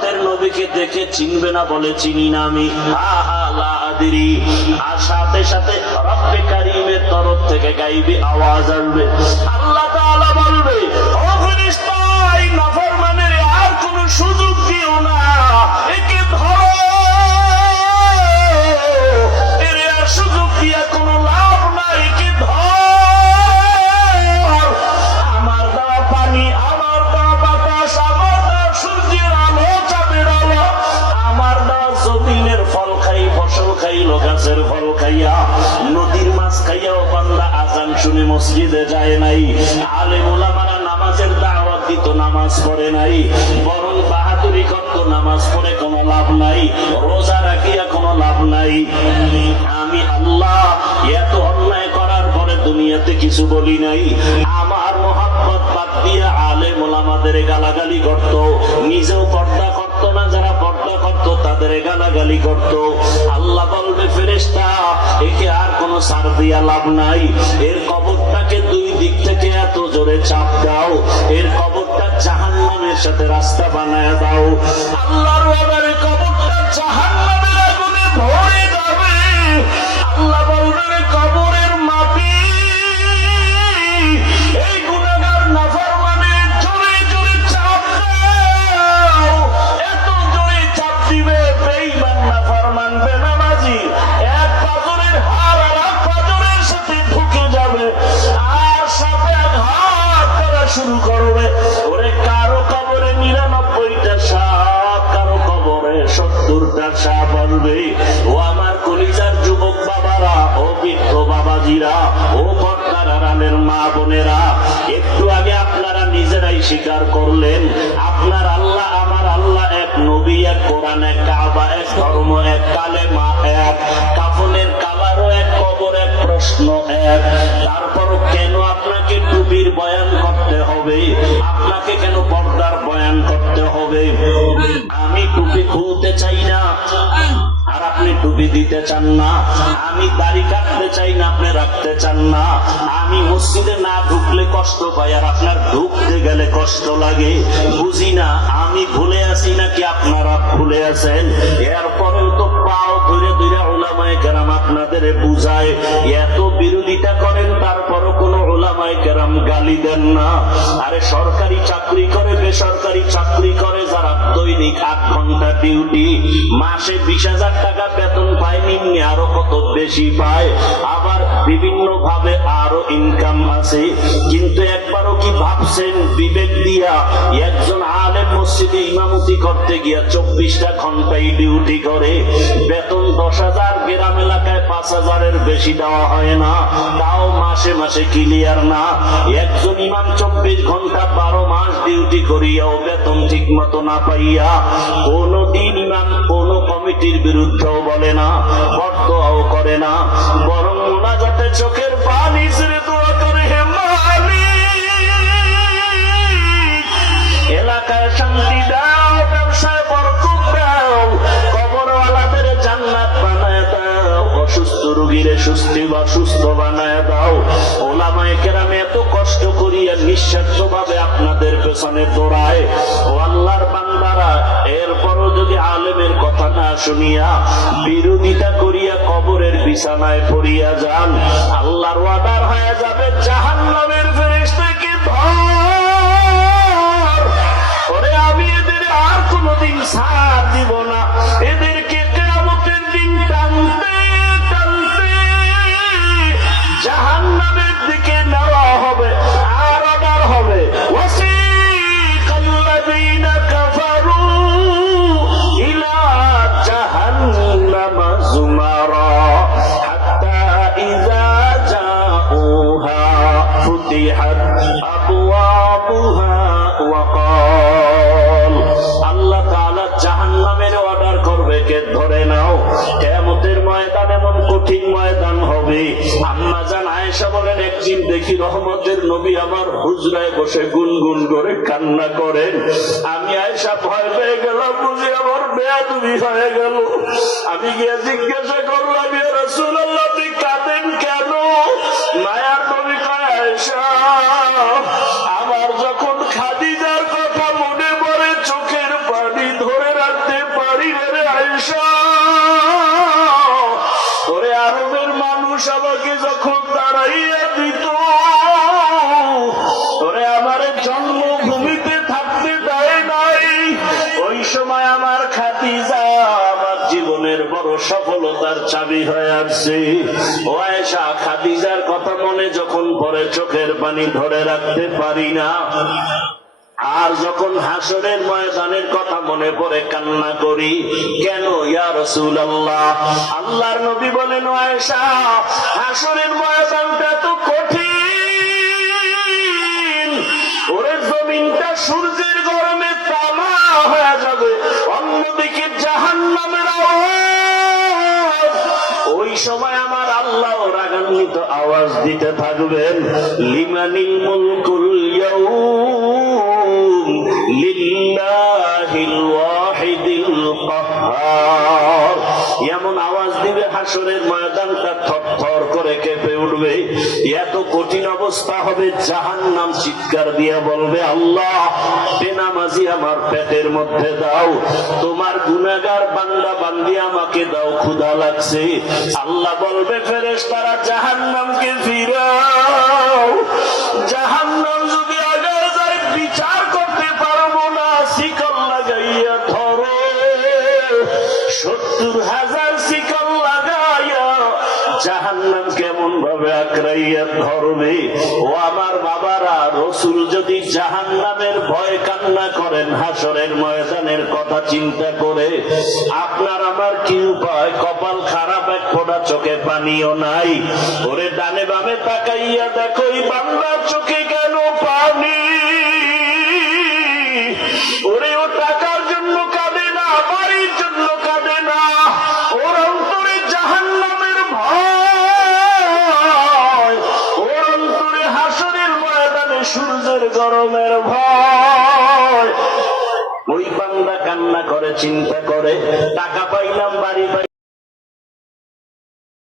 রহমতের নবীকে দেখে চিনবে না? বলে চিনি না আমি। আর সাথে সাথে রব্বে কারীমের তরফ থেকে গাইবি আওয়াজ আসবে। আল্লাহ তাআলা বলবে, ও ফেরেশতা, এই নাফরমানের আর কোন সুযোগ দিও না, একে ধরো। এর আর সুযোগ দিয়া কোনো লাভ নাই, একে ধর। আমার দেওয়া পানি, আমার দেওয়া বাতাস, আমার দেওয়া সূর্যের আলো, চাঁদের আলো, আমার দেওয়া জমিনের ফল খাই, ফসল খাইলো, গাছের ফল খাইয়া, নদীর মাছ খাইয়াও বান্দা আজান শুনে মসজিদে যায় নাই। আলেম ওলামারা নামাজের দাওয়াত দিত, নামাজ পড়ে নাই, বরং বাহাদুরি করত, নামাজ পড়ে কোনো লাভ নাই, রোজা রাখিয়া কোনো লাভ নাই। আমি আল্লাহ এত অন্যায় করার পরে দুনিয়াতে কিছু বলি নাই। আমার মহব্বত বাদ দিয়া আলেম ওলামাদের গালাগালি করত, নিজেও পর্দা করত না, যারা পর্দা করত তাদের গালাগালি করত। আল্লাহ বলবে, ফেরেশতা, একে আর কোনো ছাড় দিয়া লাভ নাই, এর কবরটাকে দুই দিক থেকে এত জোরে চাপ দাও, এর কবরটা জাহান্নামের সাথে রাস্তা বানায় দাও। আল্লাহর ওয়াদারে কবরটা জাহান্নামের আগুনে ভরে যাবে। আল্লাহ বলবে, কবরের মাটি এই গুনাহগার নাফরমানের জোরে জোরে চাপ দাও। এত জোরে চাপ দিবে, বেঈমান নাফরমান বেনামাজি এক পাথরের হাড় আর এক পাথরের সাথে ঢুকে যাবে, আর সাথে আঘাত করা শুরু করবে। ওরে কারো কবরে 99টা সাপ, কারো কবরে 70টা সাপ আসবে। ও আমার কলিজার যুবক বাবারা, ও বৃদ্ধ বাবাজিরা, ও পর্দার আড়ালের মা বোনেরা, একটু আগে আপনারা নিজেরাই স্বীকার করলেন আপনার আল্লাহ, আমার আল্লাহ এক, নবী এক, কোরআন এক, কাবা এক, ধর্ম এক, কালেমা এক, কাফনের কালারও এক, কবর এক, প্রশ্ন এক। তারপরও কেন আপনাকে টুপির বয়ান করতে হবে? আপনাকে কেন পর্দার বয়ান করতে হবে? আমি টুপি খুলতে চাই না আর আপনি টুপি দিতে চান না। আমি দাড়ি কাটতে চাই না, আপনি রাখতে চান না। আমি মসজিদে না ঢুকলে কষ্ট পাই আর আপনার ঢুকতে গেলে কষ্ট লাগে। বুঝি না আমি ভুলে আছি নাকি আপনারা ভুলে আছেন। এরপরেও তো পাও ধরে ধরে উলামায়ে কেরাম আপনাদের বুঝায়, এত বিরোধিতা করেন, তারপরও কোন উলামায়ে কেরাম গালি দেন না। আরে সরকারি চাকরি করে, বেসরকারি চাকরি করে যারা, দৈনিক 8 ঘন্টা ডিউটি, মাসে 20,000 টাকা বেতন পায়, নিম্নে আরো কত বেশি পায়, আবার বিভিন্ন ভাবে আরো ইনকাম আছে। কিন্তু একবারও কি ভাবছেন বিবেক দিয়া, একজন আলেম মসজিদে ইমামতি করতে গিয়া 24টা ঘন্টাই ডিউটি করে, বেতন 10,000, গ্রাম এলাকায় 5,000-এর বেশি দেওয়া হয় না, তাও মাসে মাসে ক্লিয়ার না। একজন ইমাম 24 ঘন্টা 12 মাস ডিউটি করিয়াও বেতন ঠিক মতো না পাইয়া কোনদিন ইমাম কোন কমিটির বিরুদ্ধেও বলে না, বদদোয়াও করে না, বরং মুনাজাতে চোখের পানি ছেড়ে দোয়া করে, হে মালিক, এলাকায় শান্তি দাও, ব্যবসায় বরকত দাও, কবরওয়ালাদের জান্নাত বানায় দাও, অসুস্থ রোগীরে সুস্থ বানায় দাও। ওলামায়ে কেরাম এত কষ্ট করিয়া নিঃস্বার্থভাবে আপনাদের পেছনে দৌড়ায়। ও আল্লাহর বান্দারা, এরপরও যদি আলেমের কথা না শুনিয়া বিরোধিতা করিয়া কবরের বিছানায় পড়িয়া যান, আল্লাহর ওয়াদার হয়ে যাবে জাহান্নামের ফেরেশতাকে ধর। ওরে আমি এদের আর কোনদিন ছাড় দিব না, এদেরকে কিয়ামতের দিন টানতে টানতে জাহান্নামের দিকে নেওয়া হবে। আর অর্ডার হবে, ওয়াসিকাল্লাযীনা কাফারু ইলা জাহান্নামা যুমারা হাত্তা ইযা জাউহা ফুতিহাত আবওয়াবুহা ওয়া ক্বাল। আল্লাহ তাআলা জাহান্নামের অর্ডার করবে, কে ধরে নাও। কিয়ামতের ময়দান এমন কঠিন ময়দান হবে। আম্মা জান আয়েশা বলেন, একদিন দেখি রহমতের নবী আমার হুজরায় বসে গুনগুন করে কান্না করেন। আমি আয়েশা ভয় পেয়ে গেলাম, বুঝি আমার বেয়াদবি হয়ে গেল। আমি গিয়ে জিজ্ঞাসা করলাম, ইয়া রাসূলুল্লাহ, আপনি কাঁদেন কেন? মায়ার নবী কয়, আয়েশা, আমার যখন খাদিজার কথা মনে পড়ে চোখের পানি ধরে সময় আমার খাদিজা আমার জীবনের বড় সফলতার চাবি হয়ে আসছে। ও আয়েশা, খাদিজার কথা মনে যখন পড়ে চোখের পানি ধরে রাখতে পারি না। আর যখন হাসরের ময়দানের কথা মনে পড়ে কান্না করি। কেন ইয়া রাসূলুল্লাহ? আল্লাহর নবী বলেন, ও আয়েশা, হাসরের ময়দানটা তো কঠিন। ওরে জমিনটা সূর্যের গরমে তামা হয়ে যাবে, অন্যদিকে জাহান্নামের আওয়াজ। ওই সময় আমার আল্লাহ রাগান্বিত আওয়াজ দিতে থাকবেন, লিমানিল মুলকুল ইয়াউম লিল্লাহিল ওয়াহিদিল কাহ্হার। এমন আওয়াজ দিবে, হাসরের ময়দানটা থরথর করে কেঁপে উঠবে। এত কঠিন অবস্থা হবে, জাহান্নাম চিৎকার দিয়ে বলবে, আল্লাহ, বেনামাজি আমার পেটের মধ্যে দাও, তোমার গুনাহগার বান্দা বান্দি আমাকে দাও, ক্ষুধা লাগছে। আল্লাহ বলবে, ফেরেশতারা জাহান্নামকে ফিরাও। জাহান্নাম যদি আগার যায়, বিচার করতে পারবো না, শিকল লাগাইয়া ধরো। 70,000 শিকল লাগাইয়া জাহান্নাম কেমন ভাবে আঁকড়াইয়া ধরবে। ও আমার বাবারা, রাসূল যদি জাহান্নামের ভয় কান্না করেন হাসরের ময়দানের কথা চিন্তা করে, আপনার আমার কি উপায়? কপাল খারাপ, এক ফোঁটা চোখে পানিও নাই। ওরে ডানে বামে তাকাইয়া দেখো, এই বান্দার চোখে কেন পানি? ওরে ও টাকার জন্য কাঁদে না, বাড়ির জন্য কাঁদে না, ওর অন্তরে জাহান্নামের ভয়, ওর অন্তরে হাসরের ময়দানে সূর্যের গরমের ভয়। ওই বান্দা কান্না করে, চিন্তা করে, টাকা পাইলাম, বাড়ি পাই